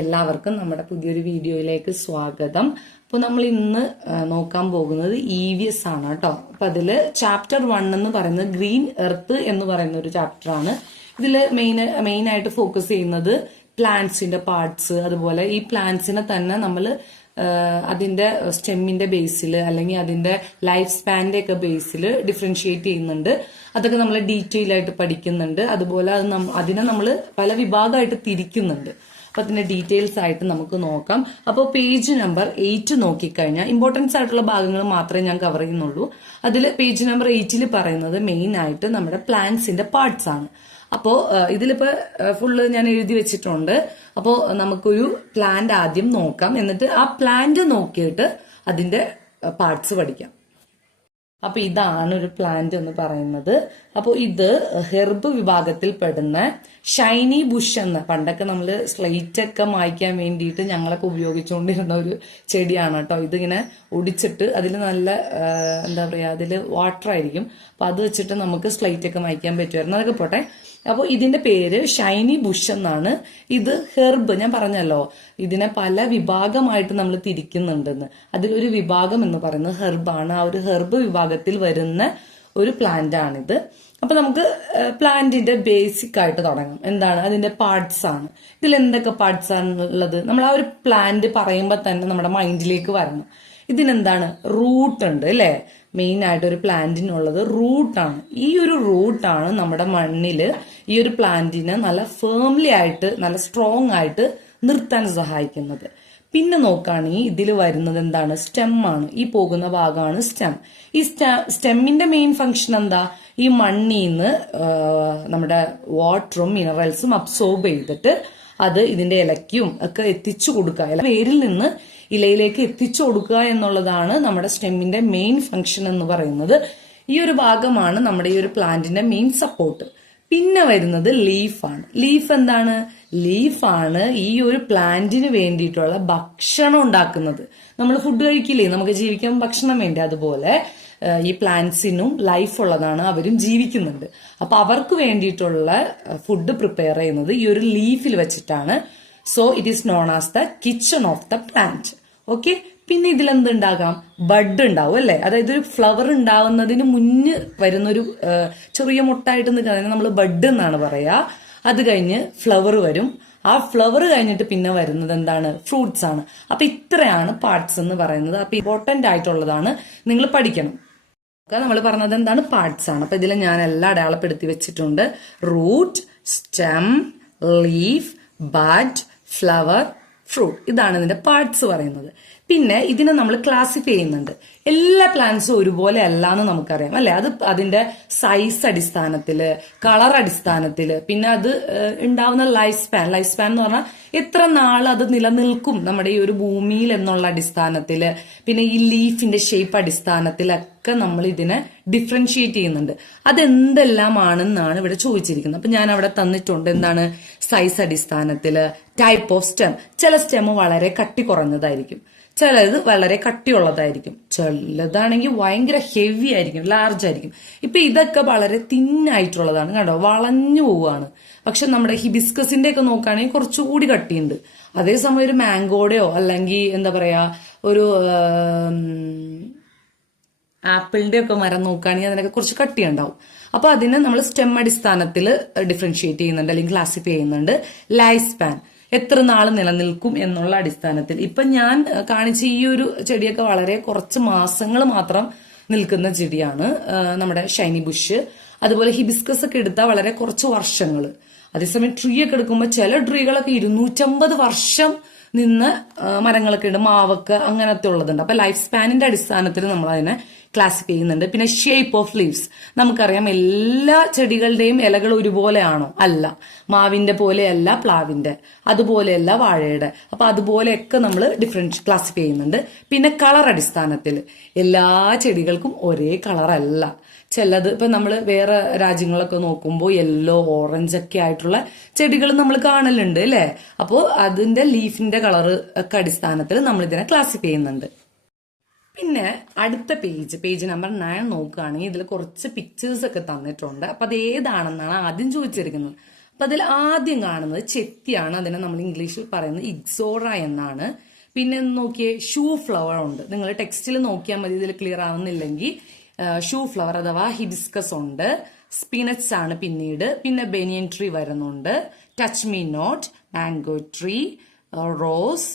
എല്ലാവർക്കും നമ്മുടെ പുതിയൊരു വീഡിയോയിലേക്ക് സ്വാഗതം. അപ്പോൾ നമ്മൾ ഇന്ന് നോക്കാൻ പോകുന്നത് EVS ആണ് കേട്ടോ. അപ്പൊ അതില് ചാപ്റ്റർ 1 എന്ന് പറയുന്നത് ഗ്രീൻ എർത്ത് എന്ന് പറയുന്ന ഒരു ചാപ്റ്റർ ആണ്. ഇതില് മെയിൻ ആയിട്ട് ഫോക്കസ് ചെയ്യുന്നത് പ്ലാന്റ്സിന്റെ പാർട്സ്, അതുപോലെ ഈ പ്ലാന്റ്സിനെ തന്നെ നമ്മൾ അതിന്റെ സ്റ്റെമ്മിന്റെ ബേസിൽ അല്ലെങ്കിൽ അതിന്റെ ലൈഫ് സ്പാനിന്റെ ഒക്കെ ബേസിൽ ഡിഫറൻഷിയേറ്റ് ചെയ്യുന്നുണ്ട്. അതൊക്കെ നമ്മൾ ഡീറ്റെയിൽ ആയിട്ട് പഠിക്കുന്നുണ്ട്. അതുപോലെ അതിനെ നമ്മൾ പല വിഭാഗമായിട്ട് തിരിക്കുന്നുണ്ട്. അപ്പൊ അതിന്റെ ഡീറ്റെയിൽസ് ആയിട്ട് നമുക്ക് നോക്കാം. അപ്പോൾ പേജ് നമ്പർ 8 നോക്കിക്കഴിഞ്ഞാൽ ഇമ്പോർട്ടൻസ് ആയിട്ടുള്ള ഭാഗങ്ങൾ മാത്രമേ ഞാൻ കവർ ചെയ്യുന്നുള്ളൂ. അതിൽ പേജ് നമ്പർ 8 പറയുന്നത് മെയിൻ ആയിട്ട് നമ്മുടെ പ്ലാന്റ്സിന്റെ പാർട്സ് ആണ്. അപ്പോ ഇതിലിപ്പോ ഫുള്ള് ഞാൻ എഴുതി വെച്ചിട്ടുണ്ട്. അപ്പോ നമുക്കൊരു പ്ലാന്റ് ആദ്യം നോക്കാം, എന്നിട്ട് ആ പ്ലാന്റ് നോക്കിയിട്ട് അതിന്റെ പാർട്സ് പഠിക്കാം. അപ്പൊ ഇതാണ് ഒരു പ്ലാന്റ് എന്ന് പറയുന്നത്. അപ്പൊ ഇത് ഹെർബ് വിഭാഗത്തിൽ പെടുന്ന ഷൈനി ബുഷ് എന്ന, പണ്ടൊക്കെ നമ്മള് സ്ലൈറ്റ് ഒക്കെ മായ്ക്കാൻ വേണ്ടിയിട്ട് ഞങ്ങളൊക്കെ ഉപയോഗിച്ചുകൊണ്ടിരുന്ന ഒരു ചെടിയാണ് കേട്ടോ. ഇതിങ്ങനെ ഒടിച്ചിട്ട് അതിൽ നല്ല എന്താ പറയാ, അതിൽ വാട്ടർ ആയിരിക്കും. അപ്പൊ അത് വെച്ചിട്ട് നമുക്ക് സ്ലൈറ്റ് ഒക്കെ മായ്ക്കാൻ പറ്റുമായിരുന്നു. അതൊക്കെ പോട്ടെ. അപ്പോൾ ഇതിന്റെ പേര് ഷൈനി ബുഷ് എന്നാണ്. ഇത് ഹെർബ്, ഞാൻ പറഞ്ഞല്ലോ ഇതിനെ പല വിഭാഗമായിട്ട് നമ്മൾ തിരിക്കുന്നുണ്ടെന്ന്. അതിലൊരു വിഭാഗം എന്ന് പറയുന്നത് ഹെർബാണ്. ആ ഒരു ഹെർബ് വിഭാഗത്തിൽ വരുന്ന ഒരു പ്ലാന്റ് ആണിത്. അപ്പൊ നമുക്ക് പ്ലാന്റിന്റെ ബേസിക് ആയിട്ട് തുടങ്ങാം. എന്താണ് അതിന്റെ പാർട്സ് ആണ്. ഇതിൽ എന്തൊക്കെ പാർട്സ് ആണുള്ളത് നമ്മൾ ആ ഒരു പ്ലാന്റ് പറയുമ്പോൾ തന്നെ നമ്മുടെ മൈൻഡിലേക്ക് വരണം. ഇതിനെന്താണ്, റൂട്ട് ഉണ്ട് അല്ലെ. മെയിൻ ആയിട്ട് ഒരു പ്ലാന്റിനുള്ളത് റൂട്ടാണ്. ഈ ഒരു റൂട്ടാണ് നമ്മുടെ മണ്ണില് ഈ ഒരു പ്ലാന്റിനെ നല്ല ഫേംലി ആയിട്ട് നല്ല സ്ട്രോങ് ആയിട്ട് നിർത്താൻ സഹായിക്കുന്നത്. പിന്നെ നോക്കുകയാണെങ്കിൽ ഇതിൽ വരുന്നത് എന്താണ്, സ്റ്റെം ആണ്. ഈ പോകുന്ന ഭാഗമാണ് സ്റ്റെം. ഈ സ്റ്റെമ്മിന്റെ മെയിൻ ഫംഗ്ഷൻ എന്താ, ഈ മണ്ണിന്ന് നമ്മുടെ വാട്ടറും മിനറൽസും അബ്സോർബ് ചെയ്തിട്ട് അത് ഇതിന്റെ ഇലയ്ക്കും ഒക്കെ എത്തിച്ചു കൊടുക്കുക. വേരിൽ നിന്ന് ഇലയിലേക്ക് എത്തിച്ചു കൊടുക്കുക എന്നുള്ളതാണ് നമ്മുടെ സ്റ്റെമ്മിന്റെ മെയിൻ ഫംഗ്ഷൻ എന്ന് പറയുന്നത്. ഈ ഒരു ഭാഗമാണ് നമ്മുടെ ഈ ഒരു പ്ലാന്റിന്റെ മെയിൻ സപ്പോർട്ട്. പിന്നെ വരുന്നത് ലീഫാണ്. ലീഫ് എന്താണ്, ലീഫാണ് ഈ ഒരു പ്ലാന്റിന് വേണ്ടിയിട്ടുള്ള ഭക്ഷണം ഉണ്ടാക്കുന്നത്. നമ്മൾ ഫുഡ് കഴിക്കില്ലേ, നമുക്ക് ജീവിക്കാൻ ഭക്ഷണം വേണ്ടി, അതുപോലെ ഈ പ്ലാന്റ്സിനും ലൈഫ് ഉള്ളതാണ്, അവരും ജീവിക്കുന്നുണ്ട്. അപ്പൊ അവർക്ക് വേണ്ടിയിട്ടുള്ള ഫുഡ് പ്രിപ്പയർ ചെയ്യുന്നത് ഈ ഒരു ലീഫിൽ വെച്ചിട്ടാണ്. So it is known as the kitchen of the plant. Okay. പിന്നെ ഇതിലെന്തുണ്ടാകാം, ബഡ് ഉണ്ടാവും അല്ലെ. അതായത് ഒരു ഫ്ലവർ ഉണ്ടാവുന്നതിന് മുന്ന് വരുന്നൊരു ചെറിയ മുട്ടായിട്ട് നിൽക്കുക, അതിനെ നമ്മൾ ബഡ് എന്നാണ് പറയാ. അത് കഴിഞ്ഞ് ഫ്ലവർ വരും. ആ ഫ്ലവർ കഴിഞ്ഞിട്ട് പിന്നെ വരുന്നത് എന്താണ്, ഫ്രൂട്ട്സ് ആണ്. അപ്പൊ ഇത്രയാണ് പാർട്സ് എന്ന് പറയുന്നത്. അപ്പൊ ഇമ്പോർട്ടന്റ് ആയിട്ടുള്ളതാണ്, നിങ്ങൾ പഠിക്കണം. നമ്മൾ പറഞ്ഞത് എന്താണ്, പാർട്സ് ആണ്. അപ്പൊ ഇതിൽ ഞാൻ എല്ലാം അടയാളപ്പെടുത്തി വെച്ചിട്ടുണ്ട്. Root, stem, leaf, bud, flower, fruit. ഇതാണ് ഇതിന്റെ പാർട്സ് പറയുന്നത്. പിന്നെ ഇതിനെ നമ്മൾ ക്ലാസിഫൈ ചെയ്യുന്നുണ്ട്. എല്ലാ പ്ലാന്റ്സും ഒരുപോലെ അല്ല എന്ന് നമുക്കറിയാം അല്ലെ. അത് അതിന്റെ സൈസ് അടിസ്ഥാനത്തില്, കളർ അടിസ്ഥാനത്തില്, പിന്നെ അത് ഉണ്ടാവുന്ന ലൈഫ് സ്പാൻ എന്ന് പറഞ്ഞാൽ എത്ര നാൾ അത് നിലനിൽക്കും നമ്മുടെ ഈ ഒരു ഭൂമിയിൽ എന്നുള്ള അടിസ്ഥാനത്തില്, പിന്നെ ഈ ലീഫിന്റെ ഷേപ്പ് അടിസ്ഥാനത്തിലൊക്കെ നമ്മൾ ഇതിനെ ഡിഫറൻഷിയേറ്റ് ചെയ്യുന്നുണ്ട്. അതെന്തെല്ലാമാണെന്നാണ് ഇവിടെ ചോദിച്ചിരിക്കുന്നത്. അപ്പൊ ഞാൻ അവിടെ തന്നിട്ടുണ്ട്. എന്താണ്, സൈസ് അടിസ്ഥാനത്തില്, ടൈപ്പ് ഓഫ് സ്റ്റെം. ചില സ്റ്റെം വളരെ കട്ടി കുറഞ്ഞതായിരിക്കും, ചിലത് വളരെ കട്ടിയുള്ളതായിരിക്കും, ചിലതാണെങ്കിൽ ഭയങ്കര ഹെവി ആയിരിക്കും, ലാർജ് ആയിരിക്കും. ഇപ്പൊ ഇതൊക്കെ വളരെ തിന്നായിട്ടുള്ളതാണ്, കണ്ടോ, വളഞ്ഞു പോവുകയാണ്. പക്ഷെ നമ്മുടെ ഹിബിസ്കസിന്റെ ഒക്കെ നോക്കുകയാണെങ്കിൽ കുറച്ചുകൂടി കട്ടിയുണ്ട്. അതേസമയം ഒരു മാംഗോയുടെയോ അല്ലെങ്കിൽ എന്താ പറയാ ഒരു ആപ്പിളിന്റെ ഒക്കെ മരം നോക്കുകയാണെങ്കിൽ അതിനൊക്കെ കുറച്ച് കട്ടിയുണ്ടാവും. അപ്പൊ അതിനെ നമ്മൾ സ്റ്റെം അടിസ്ഥാനത്തിൽ ഡിഫറൻഷിയേറ്റ് ചെയ്യുന്നുണ്ട് അല്ലെങ്കിൽ ക്ലാസിഫൈ ചെയ്യുന്നുണ്ട്. ലൈഫ് സ്പാൻ, എത്ര നാൾ നിലനിൽക്കും എന്നുള്ള അടിസ്ഥാനത്തിൽ. ഇപ്പൊ ഞാൻ കാണിച്ച ഈ ഒരു ചെടിയൊക്കെ വളരെ കുറച്ച് മാസങ്ങൾ മാത്രം നിൽക്കുന്ന ചെടിയാണ് നമ്മുടെ ഷൈനി ബുഷ്. അതുപോലെ ഹിബിസ്കസ് ഒക്കെ എടുത്താൽ വളരെ കുറച്ച് വർഷങ്ങൾ. അതേസമയം ട്രീ ഒക്കെ എടുക്കുമ്പോൾ ചില ട്രീകളൊക്കെ 250 വർഷം നിന്ന് മരങ്ങളൊക്കെ ഉണ്ട്, മാവൊക്കെ അങ്ങനത്തെ ഉള്ളതുണ്ട്. അപ്പൊ ലൈഫ് സ്പാനിന്റെ അടിസ്ഥാനത്തിൽ നമ്മൾ അതിനെ ക്ലാസിഫൈ ചെയ്യുന്നുണ്ട്. പിന്നെ ഷേപ്പ് ഓഫ് ലീവ്സ്, നമുക്കറിയാം എല്ലാ ചെടികളുടെയും ഇലകൾ ഒരുപോലെയാണോ, അല്ല. മാവിന്റെ പോലെയല്ല പ്ലാവിന്റെ, അതുപോലെയല്ല വാഴയുടെ. അപ്പൊ അതുപോലെയൊക്കെ നമ്മൾ ക്ലാസിഫൈ ചെയ്യുന്നുണ്ട്. പിന്നെ കളർ അടിസ്ഥാനത്തിൽ എല്ലാ ചെടികൾക്കും ഒരേ കളറല്ല. ചിലത് ഇപ്പൊ നമ്മൾ വേറെ രാജ്യങ്ങളൊക്കെ നോക്കുമ്പോൾ യെല്ലോ, ഓറഞ്ച് ഒക്കെ ആയിട്ടുള്ള ചെടികൾ നമ്മൾ കാണലുണ്ട് അല്ലെ. അപ്പോൾ അതിന്റെ ലീഫിന്റെ കളർ ഒക്കെ അടിസ്ഥാനത്തിൽ നമ്മൾ ഇതിനെ ക്ലാസിഫൈ ചെയ്യുന്നുണ്ട്. പിന്നെ അടുത്ത പേജ് നമ്പർ 9 നോക്കുകയാണെങ്കിൽ ഇതിൽ കുറച്ച് പിക്ചേഴ്സ് ഒക്കെ തന്നിട്ടുണ്ട്. അപ്പൊ അത് ഏതാണെന്നാണ് ആദ്യം ചോദിച്ചിരിക്കുന്നത്. അപ്പൊ അതിൽ ആദ്യം കാണുന്നത് ചെത്തിയാണ്. അതിനെ നമ്മൾ ഇംഗ്ലീഷിൽ പറയുന്നത് ഇക്സോറ എന്നാണ്. പിന്നെ നോക്കിയേ, ഷൂ ഫ്ലവർ ഉണ്ട്. നിങ്ങൾ ടെക്സ്റ്റിൽ നോക്കിയാൽ മതി, ഇതിൽ ക്ലിയർ ആവുന്നില്ലെങ്കിൽ. ഷൂ ഫ്ലവർ അഥവാ ഹിബിസ്കസ് ഉണ്ട്. സ്പിനറ്റ്സ് ആണ് പിന്നീട്. പിന്നെ ബനിയൻ ട്രീ വരുന്നുണ്ട്. Touch me not, mango tree, rose,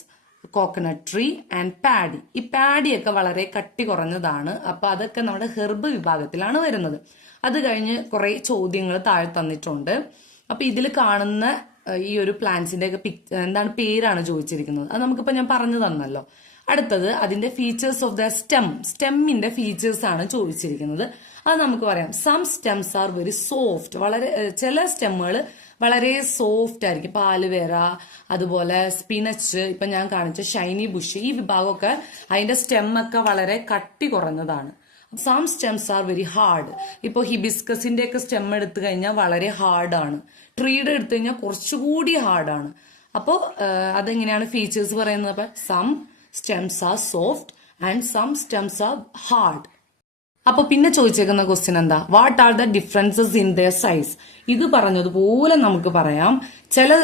coconut tree and paddy. ഈ പാഡിയൊക്കെ വളരെ കട്ടി കുറഞ്ഞതാണ്. അപ്പൊ അതൊക്കെ നമ്മുടെ ഹെർബ് വിഭാഗത്തിലാണ് വരുന്നത്. അത് കഴിഞ്ഞ് കുറെ ചോദ്യങ്ങൾ താഴെ തന്നിട്ടുണ്ട്. അപ്പൊ ഇതിൽ കാണുന്ന ഈ ഒരു പ്ലാന്റ്സിന്റെ ഒക്കെ എന്താണ് പേരാണ് ചോദിച്ചിരിക്കുന്നത്. അത് നമുക്കിപ്പോ ഞാൻ പറഞ്ഞു തന്നല്ലോ. അടുത്തത് അതിന്റെ ഫീച്ചേഴ്സ് ഓഫ് ദ സ്റ്റെമ്മിന്റെ ഫീച്ചേഴ്സ് ആണ് ചോദിച്ചിരിക്കുന്നത്. അത് നമുക്ക് പറയാം. Some stems are very soft. വളരെ ചില സ്റ്റെമ്മുകൾ വളരെ സോഫ്റ്റ് ആയിരിക്കും. പാലുവേര, അതുപോലെ സ്പിനച്ച്, ഇപ്പൊ ഞാൻ കാണിച്ച ഷൈനി ബുഷ്, ഈ വിഭാഗമൊക്കെ അതിന്റെ സ്റ്റെമ്മൊക്കെ വളരെ കട്ടി കുറഞ്ഞതാണ്. Some stems are very hard. ഇപ്പോൾ ഹിബിസ്കസിന്റെ ഒക്കെ സ്റ്റെം എടുത്തു കഴിഞ്ഞാൽ വളരെ ഹാർഡാണ്. ട്രീയുടെ എടുത്തു കഴിഞ്ഞാൽ കുറച്ചുകൂടി ഹാർഡാണ്. അപ്പോൾ അതെങ്ങനെയാണ് ഫീച്ചേഴ്സ് പറയുന്നത്? അപ്പൊ some stems are soft and some stems are hard. അപ്പൊ പിന്നെ ചോദിച്ചേക്കുന്ന ക്വസ്റ്റ്യൻ എന്താ? What are the differences in their size? ഇത് പറഞ്ഞതുപോലെ നമുക്ക് പറയാം.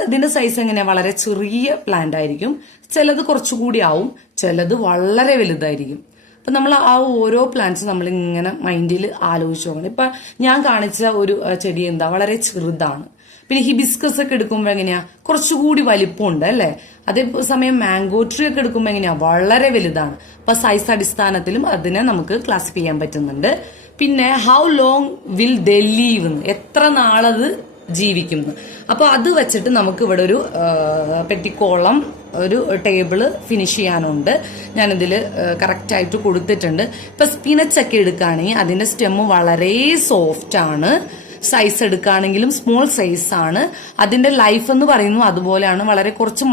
ഇതിന്റെ സൈസ് എങ്ങനെയാ? വളരെ ചെറിയ പ്ലാന്റ് ആയിരിക്കും. ചിലത് കുറച്ചുകൂടി ആവും, ചിലത് വളരെ വലുതായിരിക്കും. അപ്പൊ നമ്മൾ ആ ഓരോ പ്ലാന്റ്സ് നമ്മൾ ഇങ്ങനെ മൈൻഡിൽ ആലോചിച്ച് നോക്കണം. ഇപ്പൊ ഞാൻ കാണിച്ച ഒരു ചെടി എന്താ, വളരെ ചെറുതാണ്. പിന്നെ ഹിബിസ്കസ് ഒക്കെ എടുക്കുമ്പോൾ എങ്ങനെയാ? കുറച്ചുകൂടി വലിപ്പമുണ്ട് അല്ലെ? അതേസമയം മാംഗോ ട്രീ ഒക്കെ എടുക്കുമ്പോൾ എങ്ങനെയാ? വളരെ വലുതാണ്. അപ്പൊ സൈസ് അടിസ്ഥാനത്തിലും അതിനെ നമുക്ക് ക്ലാസിഫൈ ചെയ്യാൻ പറ്റുന്നുണ്ട്. പിന്നെ how long will they leave, എത്ര നാളത് ജീവിക്കുന്നു. അപ്പൊ അത് വെച്ചിട്ട് നമുക്ക് ഇവിടെ ഒരു പെട്ടിക്കോളം ഒരു ടേബിള് ഫിനിഷ് ചെയ്യാനുണ്ട്. ഞാനിതിൽ കറക്റ്റ് ആയിട്ട് കൊടുത്തിട്ടുണ്ട്. ഇപ്പൊ സ്പിനച്ച് ഒക്കെ എടുക്കുകയാണെങ്കിൽ അതിന്റെ സ്റ്റെമ്മ് വളരെ സോഫ്റ്റ് ആണ്. സൈസ് എടുക്കുകയാണെങ്കിലും സ്മോൾ സൈസ് ആണ്. അതിന്റെ ലൈഫ് എന്ന് പറയുന്നത് അതുപോലെയാണ്. വളരെ കുറച്ച്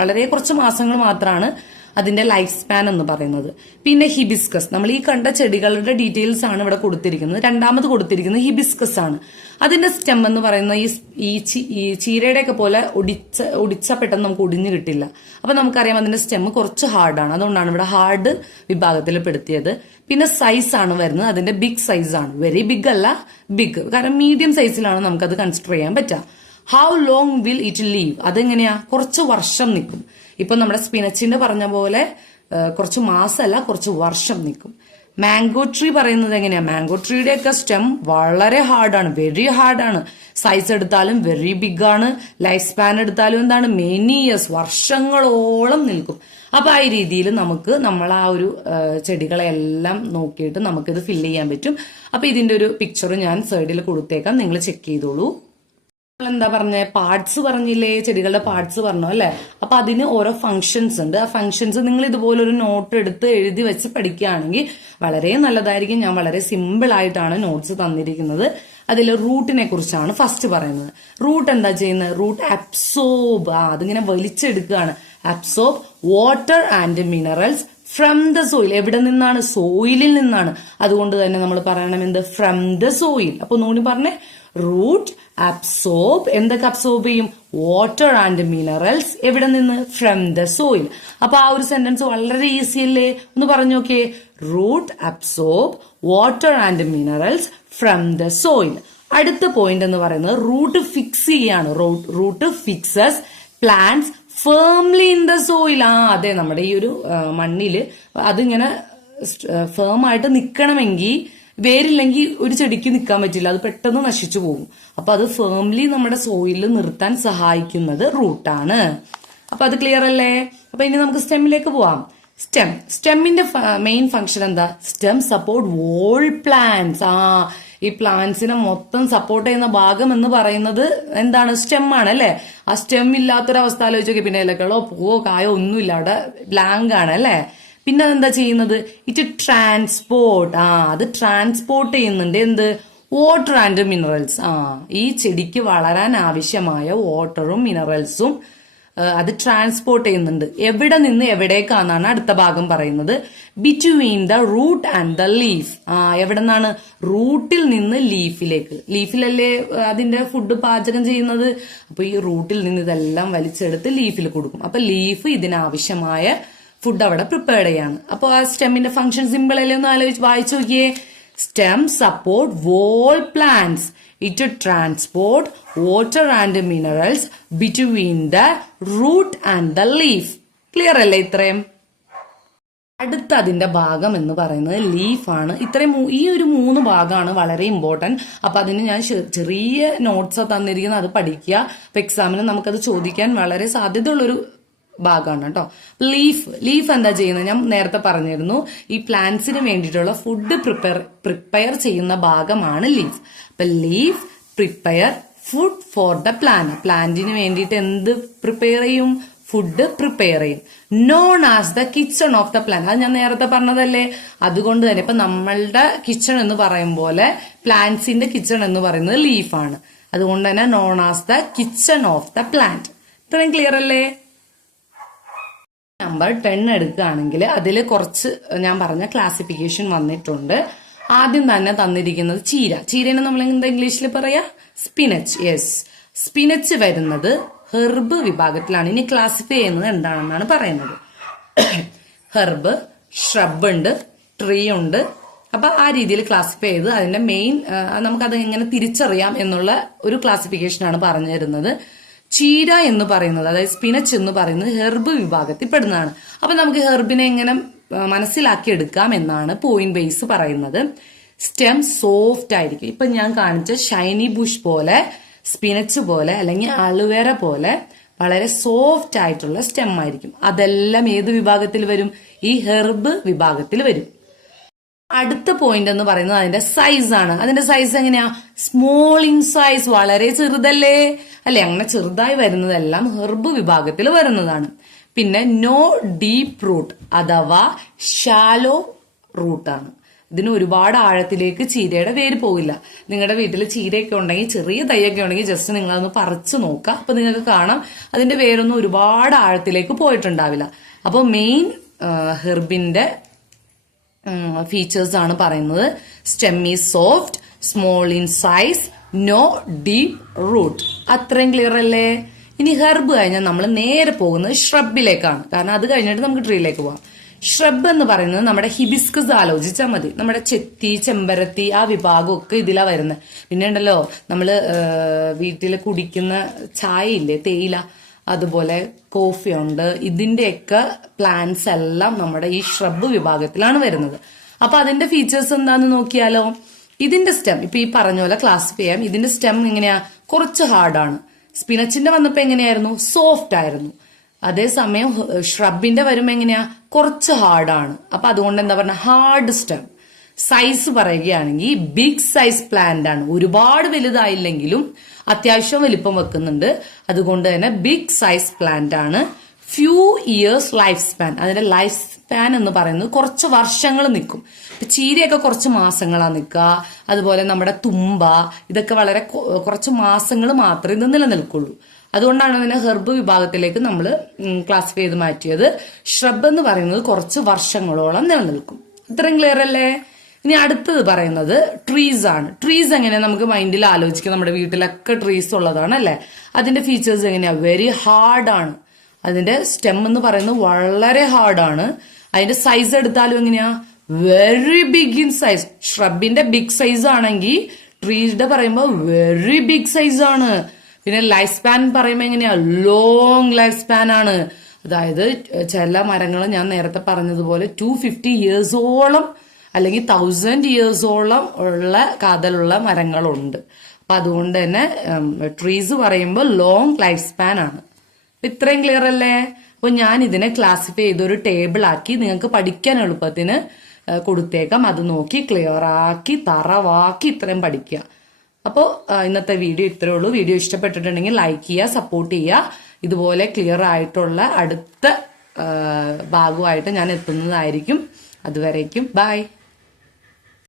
വളരെ കുറച്ച് മാസങ്ങൾ മാത്രമാണ് അതിന്റെ ലൈഫ് സ്പാൻ എന്ന് പറയുന്നത്. പിന്നെ ഹിബിസ്കസ്, നമ്മൾ ഈ കണ്ട ചെടികളുടെ ഡീറ്റെയിൽസ് ആണ് ഇവിടെ കൊടുത്തിരിക്കുന്നത്. രണ്ടാമത് കൊടുത്തിരിക്കുന്നത് ഹിബിസ്കസ് ആണ്. അതിന്റെ സ്റ്റെം എന്ന് പറയുന്ന ഈ ചീരയുടെ ഒക്കെ പോലെ ഒടിച്ച പെട്ടെന്ന് നമുക്ക് ഒടിഞ്ഞു കിട്ടില്ല. അപ്പൊ നമുക്കറിയാം അതിന്റെ സ്റ്റെം കുറച്ച് ഹാർഡാണ്. അതുകൊണ്ടാണ് ഇവിടെ ഹാർഡ് വിഭാഗത്തിൽ പെടുത്തിയത്. പിന്നെ സൈസ് ആണ് വരുന്നത്, അതിന്റെ ബിഗ് സൈസ് ആണ്. വെരി ബിഗ് അല്ല, ബിഗ്. കാരണം മീഡിയം സൈസിലാണ് നമുക്കത് കൺസിഡർ ചെയ്യാൻ പറ്റുക. How long will it leave? അതെങ്ങനെയാ? കുറച്ച് വർഷം നിൽക്കും. ഇപ്പൊ നമ്മുടെ സ്പിനച്ചിന്റെ പറഞ്ഞ പോലെ കുറച്ച് മാസമല്ല, കുറച്ച് വർഷം നിൽക്കും. മാംഗോ ട്രീ പറയുന്നത് എങ്ങനെയാ? മാംഗോ ട്രീയുടെ ഒക്കെ സ്റ്റെം വളരെ ഹാർഡാണ്, വെരി ഹാർഡാണ്. സൈസ് എടുത്താലും വെരി ബിഗ് ആണ്. ലൈഫ് സ്പാൻ എടുത്താലും എന്താണ്? മെനി ഇയേഴ്സ്, വർഷങ്ങളോളം നിൽക്കും. അപ്പൊ ആ രീതിയിൽ നമുക്ക് നമ്മൾ ആ ഒരു ചെടികളെല്ലാം നോക്കിയിട്ട് നമുക്കിത് ഫില്ല് ചെയ്യാൻ പറ്റും. അപ്പൊ ഇതിന്റെ ഒരു പിക്ചർ ഞാൻ സൈഡിൽ കൊടുത്തേക്കാം, നിങ്ങൾ ചെക്ക് ചെയ്തോളൂ. എന്താ പറഞ്ഞ പാർട്സ് പറഞ്ഞില്ലേ? ചെടികളുടെ പാർട്സ് പറഞ്ഞു അല്ലെ? അപ്പൊ അതിന് ഓരോ ഫംഗ്ഷൻസ് ഉണ്ട്. ആ ഫംഗ്ഷൻസ് നിങ്ങൾ ഇതുപോലെ ഒരു നോട്ട് എടുത്ത് എഴുതി വെച്ച് പഠിക്കുകയാണെങ്കിൽ വളരെ നല്ലതായിരിക്കും. ഞാൻ വളരെ സിമ്പിൾ ആയിട്ടാണ് നോട്ട്സ് തന്നിരിക്കുന്നത്. അതിൽ റൂട്ടിനെ കുറിച്ചാണ് ഫസ്റ്റ് പറയുന്നത്. റൂട്ട് എന്താ ചെയ്യുന്നത്? റൂട്ട് അബ്സോർബ്, അതിങ്ങനെ വലിച്ചെടുക്കുകയാണ്. Absorb water and minerals from the soil. എവിടെ നിന്നാണ്? സോയിലിൽ നിന്നാണ്. അതുകൊണ്ട് തന്നെ നമ്മൾ പറയണം എന്ത്? From the soil. അപ്പൊ ഒന്നുകൂടി പറഞ്ഞേ, റൂട്ട് അബ്സോർബ്, എന്തൊക്കെ അബ്സോർബ് ചെയ്യും? Water and minerals. എവിടെ നിന്ന്? From the soil. അപ്പൊ ആ ഒരു സെന്റൻസ് വളരെ ഈസി അല്ലേ? ഒന്ന് പറഞ്ഞു നോക്കിയേ. Root absorb water and minerals from the soil. അടുത്ത പോയിന്റ് എന്ന് പറയുന്നത് റൂട്ട് ഫിക്സ് ചെയ്യാണ്. Root fixes plants firmly in the soil. അതെ, നമ്മുടെ ഈ ഒരു മണ്ണില് അതിങ്ങനെ ഫേം ആയിട്ട് നിൽക്കണമെങ്കിൽ, വേരില്ലെങ്കിൽ ഒരു ചെടിക്ക് നിൽക്കാൻ പറ്റില്ല, അത് പെട്ടെന്ന് നശിച്ചു പോകും. അപ്പൊ അത് ഫേംലി നമ്മുടെ സോയിലിൽ നിർത്താൻ സഹായിക്കുന്നത് റൂട്ടാണ്. അപ്പൊ അത് ക്ലിയർ അല്ലേ? അപ്പൊ ഇനി നമുക്ക് സ്റ്റെമ്മിലേക്ക് പോവാം. സ്റ്റെമ്മിന്റെ മെയിൻ ഫംഗ്ഷൻ എന്താ? Stem support all plants. ഈ പ്ലാന്റ്സിനെ മൊത്തം സപ്പോർട്ട് ചെയ്യുന്ന ഭാഗം എന്ന് പറയുന്നത് എന്താണ്? സ്റ്റെം ആണ് അല്ലെ? ആ സ്റ്റെം ഇല്ലാത്തൊരവസ്ഥ ആലോചിച്ചോക്കെ, പിന്നെ ഇലകളോ പൂവോ കായോ ഒന്നുമില്ല, അവിടെ ബ്ലാങ്ക് ആണ് അല്ലെ? പിന്നെ അതെന്താ ചെയ്യുന്നത്? It transport. അത് ട്രാൻസ്പോർട്ട് ചെയ്യുന്നുണ്ട്. എന്ത്? Water and minerals. ഈ ചെടിക്ക് വളരാൻ ആവശ്യമായ വാട്ടറും മിനറൽസും അത് ട്രാൻസ്പോർട്ട് ചെയ്യുന്നുണ്ട്. എവിടെ നിന്ന് എവിടേക്കാന്നാണ് അടുത്ത ഭാഗം പറയുന്നത്. Between the root and the leaf. എവിടെ നിന്നാണ്? റൂട്ടിൽ നിന്ന് ലീഫിലേക്ക്. ലീഫിലല്ലേ അതിന്റെ ഫുഡ് പാചകം ചെയ്യുന്നത്. അപ്പൊ ഈ റൂട്ടിൽ നിന്ന് ഇതെല്ലാം വലിച്ചെടുത്ത് ലീഫിൽ കൊടുക്കും. അപ്പൊ ലീഫ് ഇതിനാവശ്യമായ ഫുഡ് അവിടെ പ്രിപ്പയർ ചെയ്യാണ്. അപ്പൊ ആ സ്റ്റെമ്മിന്റെ ഫംഗ്ഷൻ സിമ്പിൾ അല്ലേ? ഒന്ന് ആലോചിച്ച് വായിച്ചു നോക്കിയേ. Stems support whole plants. It transport water and minerals between the root and the leaf. Clear അല്ലേ ഇത്രയും? അടുത്ത അതിന്റെ ഭാഗം എന്ന് പറയുന്നത് ലീഫാണ്. ഇത്രയും ഈ ഒരു 3 ഭാഗമാണ് വളരെ ഇമ്പോർട്ടന്റ്. അപ്പൊ അതിന് ഞാൻ ചെറിയ നോട്ട്സ് തന്നിരിക്കുന്നത്, അത് പഠിക്കുക. അപ്പൊ എക്സാമിന് നമുക്കത് ചോദിക്കാൻ വളരെ സാധ്യതയുള്ളൊരു ഭാഗമാണ് കേട്ടോ. ലീഫ് എന്താ ചെയ്യുന്നത്? ഞാൻ നേരത്തെ പറഞ്ഞിരുന്നു, ഈ പ്ലാന്റ്സിന് വേണ്ടിയിട്ടുള്ള ഫുഡ് പ്രിപ്പയർ ചെയ്യുന്ന ഭാഗമാണ് ലീഫ്. അപ്പൊ leaf prepare food for the പ്ലാന്റിന് വേണ്ടിയിട്ട് എന്ത് പ്രിപ്പയർ ചെയ്യും? ഫുഡ് പ്രിപ്പയർ ചെയ്യും. Known as the kitchen of the plant. അത് ഞാൻ നേരത്തെ പറഞ്ഞതല്ലേ. അതുകൊണ്ട് തന്നെ ഇപ്പൊ നമ്മളുടെ കിച്ചൺ എന്ന് പറയും പോലെ പ്ലാന്റ്സിന്റെ കിച്ചൺ എന്ന് പറയുന്നത് ലീഫാണ്. അതുകൊണ്ട് തന്നെ known as the kitchen of the plant. ഇത്രയും ക്ലിയർ അല്ലേ? നമ്പർ 10 എടുക്കുകയാണെങ്കിൽ അതിൽ കുറച്ച് ഞാൻ പറഞ്ഞ ക്ലാസിഫിക്കേഷൻ വന്നിട്ടുണ്ട്. ആദ്യം തന്നെ തന്നിരിക്കുന്നത് ചീരനെ നമ്മൾ എന്താ ഇംഗ്ലീഷിൽ പറയാ? സ്പിനച്ച്. യെസ്, സ്പിനച്ച് വരുന്നത് ഹെർബ് വിഭാഗത്തിലാണ്. ഇനി ക്ലാസിഫൈ ചെയ്യുന്നത് എന്താണെന്നാണ് പറയുന്നത്. ഹെർബ്, ഷ്രബ് ഉണ്ട്, ട്രീ ഉണ്ട്. അപ്പൊ ആ രീതിയിൽ ക്ലാസിഫൈ ചെയ്ത് അതിന്റെ മെയിൻ നമുക്കത് എങ്ങനെ തിരിച്ചറിയാം എന്നുള്ള ഒരു ക്ലാസിഫിക്കേഷനാണ് പറഞ്ഞു തരുന്നത്. ചീര എന്ന് പറയുന്നത്, അതായത് സ്പിനച്ച് എന്ന് പറയുന്നത് ഹെർബ് വിഭാഗത്തിൽ പെടുന്നതാണ്. അപ്പൊ നമുക്ക് ഹെർബിനെ എങ്ങനെ മനസ്സിലാക്കി എടുക്കാം എന്നാണ് പോയിന്റ് ബേസ് പറയുന്നത്. സ്റ്റെം സോഫ്റ്റ് ആയിരിക്കും. ഇപ്പൊ ഞാൻ കാണിച്ച ഷൈനി ബുഷ് പോലെ, സ്പിനച്ച് പോലെ, അല്ലെങ്കിൽ അളുവേര പോലെ വളരെ സോഫ്റ്റ് ആയിട്ടുള്ള സ്റ്റെം ആയിരിക്കും. അതെല്ലാം ഏത് വിഭാഗത്തിൽ വരും? ഈ ഹെർബ് വിഭാഗത്തിൽ വരും. അടുത്ത പോയിന്റ് എന്ന് പറയുന്നത് അതിന്റെ സൈസ് ആണ്. അതിന്റെ സൈസ് എങ്ങനെയാ? സ്മോൾ ഇൻ സൈസ്, വളരെ ചെറുതല്ലേ അല്ലെ? അങ്ങനെ ചെറുതായി വരുന്നതെല്ലാം ഹെർബ് വിഭാഗത്തിൽ വരുന്നതാണ്. പിന്നെ നോ ഡീപ്പ് റൂട്ട് അഥവാ ഷാലോ റൂട്ടാണ്. ഇതിന് ഒരുപാട് ആഴത്തിലേക്ക് ചീരയുടെ വേര് പോകില്ല. നിങ്ങളുടെ വീട്ടിൽ ചീരയൊക്കെ ഉണ്ടെങ്കിൽ, ചെറിയ തൈയൊക്കെ ഉണ്ടെങ്കിൽ ജസ്റ്റ് നിങ്ങളതൊന്ന് പറിച്ചു നോക്കുക. അപ്പൊ നിങ്ങൾക്ക് കാണാം അതിന്റെ വേരൊന്നും ഒരുപാട് ആഴത്തിലേക്ക് പോയിട്ടുണ്ടാവില്ല. അപ്പൊ മെയിൻ ഹെർബിന്റെ ഫീച്ചേഴ്സ് ആണ് പറയുന്നത്. Stem is soft, small in size, no deep root. അത്രയും ക്ലിയർ അല്ലേ? ഇനി ഹെർബ് കഴിഞ്ഞാൽ നമ്മൾ നേരെ പോകുന്നത് ഷ്രബിലേക്കാണ്. കാരണം അത് കഴിഞ്ഞിട്ട് നമുക്ക് ട്രീയിലേക്ക് പോവാം. ഷ്രബ് എന്ന് പറയുന്നത് നമ്മുടെ ഹിബിസ്കസ് ആലോചിച്ചാൽ മതി. നമ്മുടെ ചെത്തി, ചെമ്പരത്തി ആ വിഭാഗമൊക്കെ ഇതിലാ വരുന്നത്. പിന്നെ ഉണ്ടല്ലോ നമ്മള് വീട്ടിൽ കുടിക്കുന്ന ചായ ഇല്ലേ, തേയില, അതുപോലെ കോഫി ഉണ്ട്. ഇതിന്റെയൊക്കെ പ്ലാന്റ്സ് എല്ലാം നമ്മുടെ ഈ ഷ്രബ് വിഭാഗത്തിലാണ് വരുന്നത്. അപ്പൊ അതിന്റെ ഫീച്ചേഴ്സ് എന്താന്ന് നോക്കിയാലോ. ഇതിന്റെ സ്റ്റെം ഇപ്പൊ ഈ പറഞ്ഞ പോലെ ക്ലാസിഫൈ ചെയ്യാം. ഇതിന്റെ സ്റ്റെം എങ്ങനെയാ? കുറച്ച് ഹാർഡാണ്. സ്പിനച്ചിന്റെ വന്നപ്പോ എങ്ങനെയായിരുന്നു? സോഫ്റ്റ് ആയിരുന്നു. അതേസമയം ഷ്രബിന്റെ വരുമ്പോ എങ്ങനെയാ? കുറച്ച് ഹാർഡാണ്. അപ്പൊ അതുകൊണ്ട് എന്താ പറഞ്ഞ ഹാർഡ് സ്റ്റെം. സൈസ് പറയുകയാണെങ്കിൽ ബിഗ് സൈസ് പ്ലാന്റ് ആണ്. ഒരുപാട് വലുതായില്ലെങ്കിലും അത്യാവശ്യം വലിപ്പം വെക്കുന്നുണ്ട്. അതുകൊണ്ട് തന്നെ ബിഗ് സൈസ് പ്ലാന്റ് ആണ്. Few years life span. അതിന്റെ ലൈഫ് സ്പാൻ എന്ന് പറയുന്നത് കുറച്ച് വർഷങ്ങൾ നിൽക്കും. ഇപ്പൊ ചീരയൊക്കെ കുറച്ച് മാസങ്ങളാ നിൽക്കുക. അതുപോലെ നമ്മുടെ തുമ്പ, ഇതൊക്കെ വളരെ കുറച്ച് മാസങ്ങൾ മാത്രമേ ഇത് നിലനിൽക്കുള്ളൂ. അതുകൊണ്ടാണ് അതിനെ ഹെർബ് വിഭാഗത്തിലേക്ക് നമ്മൾ ക്ലാസിഫൈ ചെയ്ത് മാറ്റിയത്. ഷ്രബ് എന്ന് പറയുന്നത് കുറച്ച് വർഷങ്ങളോളം നിലനിൽക്കും. ഇത്രയും ക്ലിയർ അല്ലേ? ഇനി അടുത്തത് പറയുന്നത് ട്രീസ് ആണ്. ട്രീസ് എങ്ങനെയാ നമുക്ക് മൈൻഡിൽ ആലോചിക്കാം? നമ്മുടെ വീട്ടിലൊക്കെ ട്രീസ് ഉള്ളതാണ് അല്ലെ? അതിന്റെ ഫീച്ചേഴ്സ് എങ്ങനെയാ? വെരി ഹാർഡാണ്. അതിന്റെ സ്റ്റെം എന്ന് പറയുന്നത് വളരെ ഹാർഡാണ്. അതിന്റെ സൈസ് എടുത്താലും എങ്ങനെയാ? Very big in size. ഷ്രബിന്റെ ബിഗ് സൈസ് ആണെങ്കിൽ ട്രീയുടെ പറയുമ്പോൾ വെരി ബിഗ് സൈസ് ആണ്. പിന്നെ ലൈഫ് സ്പാൻ പറയുമ്പോൾ എങ്ങനെയാ? ലോങ് ലൈഫ് സ്പാൻ ആണ്. അതായത് ചില മരങ്ങൾ ഞാൻ നേരത്തെ പറഞ്ഞതുപോലെ 250 ഇയേഴ്സോളം അല്ലെങ്കിൽ 1000 ഇയേഴ്സോളം ഉള്ള കാതലുള്ള മരങ്ങളുണ്ട്. അപ്പൊ അതുകൊണ്ട് തന്നെ ട്രീസ് പറയുമ്പോൾ ലോങ് ലൈഫ് സ്പാൻ ആണ്. ഇത്രയും ക്ലിയർ അല്ലേ? അപ്പൊ ഞാൻ ഇതിനെ ക്ലാസിഫൈ ചെയ്ത് ഒരു ടേബിൾ ആക്കി നിങ്ങൾക്ക് പഠിക്കാൻ എളുപ്പത്തിന് കൊടുത്തേക്കാം. അത് നോക്കി ക്ലിയർ ആക്കി തറവാക്കി ഇത്രയും പഠിക്കുക. അപ്പോൾ ഇന്നത്തെ വീഡിയോ ഇത്രയേ ഉള്ളൂ. വീഡിയോ ഇഷ്ടപ്പെട്ടിട്ടുണ്ടെങ്കിൽ ലൈക്ക് ചെയ്യുക, സപ്പോർട്ട് ചെയ്യുക. ഇതുപോലെ ക്ലിയർ ആയിട്ടുള്ള അടുത്ത ഭാഗമായിട്ട് ഞാൻ എത്തുന്നതായിരിക്കും. അതുവരേക്കും ബൈ.